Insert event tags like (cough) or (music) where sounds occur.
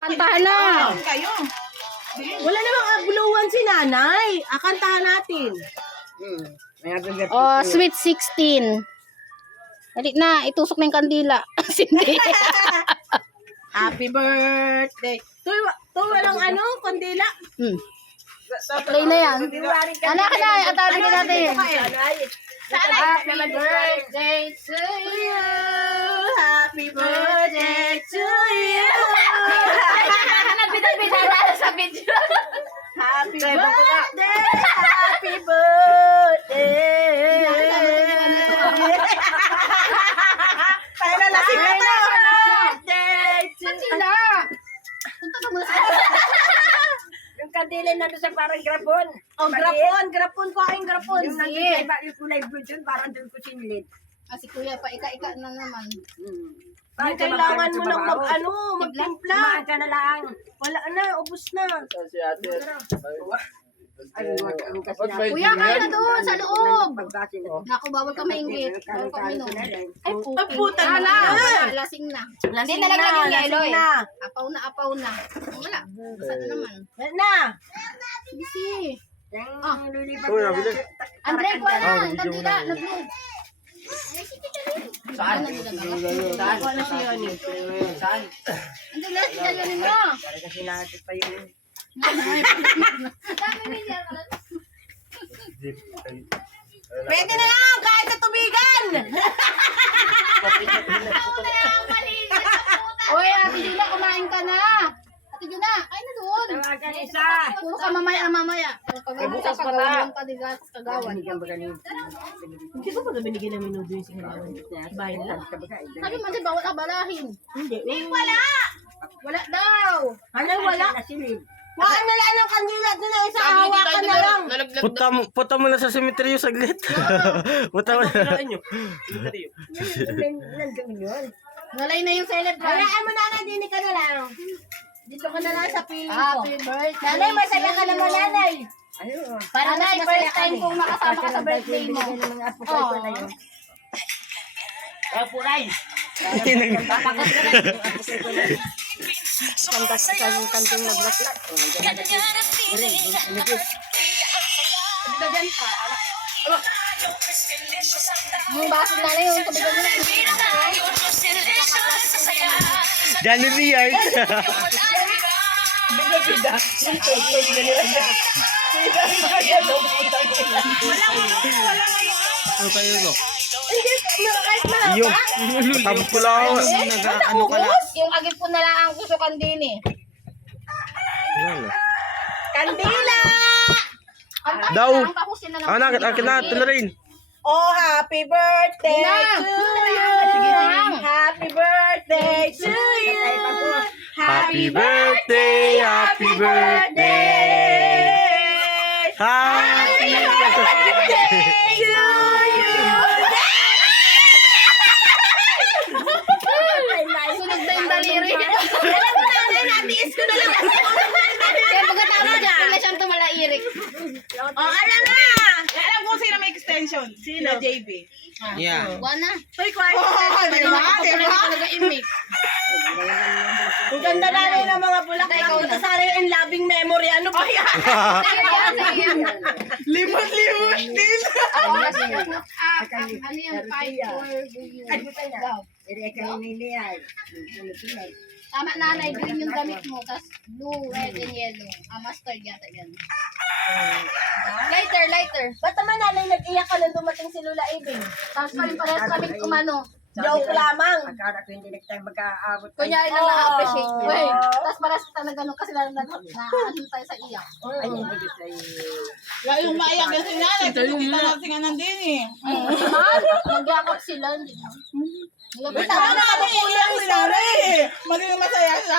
Kantahan na. Kayo. Wala namang aguluhan si nanay. Akantahan natin. Hmm. May agad Oh, sweet 16. Dali na, itusok na yung kandila. (laughs) (laughs) Happy birthday. Tuwa, tuwa lang ano, kandila. hmm. Play na yan. Anak na, atarin ka natin. Happy birthday to you. Video. Happy birthday. Happy birthday. Tayo na na to. Birthday Sila. Yung kandila na doon sa parang grapon. Oh, grapon, grapon ko aking grapon. Yung nandun sa iba, yung kulay blue dun, parang doon ko sinilid. Ah, si kuya pa, ika-ika na naman. Hmm. Hindi kailangan mo nang mag, ano, magtimpla. Kumain ka na lang. Wala na, ubus na. Ay, kasi na. Kuya, kain na doon, sa loob. Na. Naku, bawal ka mainggit. Bawal ka. Ay, puta na. Ala, wala, lasing na. Hindi Lasing nalaglag yung yelo eh. na. Apaw na, apaw na. Wala. Basta na naman. Na. Yung Ah. na nabili. natin. Andre, kuha na. Ah, Ang video kandila, mo na. nag-vlog. Saan? Saan? Na. Saan? Hindi, last dalawin mo. Para kasi natin pa yung... Dami niya. Pwede na lang, kahit sa tubigan. Oy, Ate Juna, kumain ka na. Ate Juna, kain Tawagan isa! Puro ka mamaya, mamaya. Pagkagawa ka, kagawan ka, diga, kagawan. Binigyan ba ganun? Hindi ko pa binigyan ng minuto yung sinagawan. Bahay na. Sabi mo, di ba, wala balahin. Hindi. Wala. Wala daw. Ano wala? Wala na lang ng kandila doon na isa hawakan na lang. Punta, mo- punta mo na sa cemetery saglit. (laughs) (laughs) punta mo na. Yun. Nalay na yung celebrant. Hayaan mo na na, dini ka na lang. Dito ka na lang sa piling ko. Happy birthday. Nanay, masaya ka naman nanay. Ayun. Para na first time kong makasama ka sa birthday mo. Binigyan ng mga apo ko ito na yun. Kantas ka yung kanting naglaklat. Oh, ganyan. Rin, lumigit. Dito dyan pa. Yung baso na lang yung tubig mo na. Johnny Riard. Ano kayo no? Iyo. Tampo lang. Nag-ano ka lang. Yung agip ko na lang ang kusukan din eh. Ano? Kandila! Tayo Daw. na, na. Ah, nakit akin na ito na rin. Oh, happy birthday Na. to you. Happy birthday to you. Happy birthday, happy birthday. Happy birthday. to you. Sunog na yung daliri. Natiis ko na lang. Kaya pagkatapos dyan, sila siyang tumalairik. Oh, alam na. Alam ko sino may extension. Sino? JB. Yeah. Buwan na. Uy, kwan. Oh, di ba? Di ba? Talaga imik. Ang ganda na rin ng mga bulaklak. Ito sana yung in loving memory. Ano ba yan? Yan, (laughs) yan. Limot-limot din. Ako yung (laughs) ano yung fight for you. Daw. Ere kayo niliyay. Sunod-sunod. Tama nanay, green yung damit mo, tapos blue, red, and yellow. Ah, mustard yata yan. Lighter, lighter. Ba't naman nanay nag-iyak ka nung dumating si Lula Ibing? Tapos pa rin parehas kami umano. Joke lamang. Akala ko hindi na tayo mag-aabot. Kunyari lang na-appreciate mo. Wait, tapos parehas tayo na gano'n kasi na, na, na, ano tayo sa iyak. Ay, hindi ko sa'yo. Yung maiyak yung sinanay, kita natin nga nandun eh. Magyakap sila. Hindi na. Tama na, po yung story? Maging masaya siya.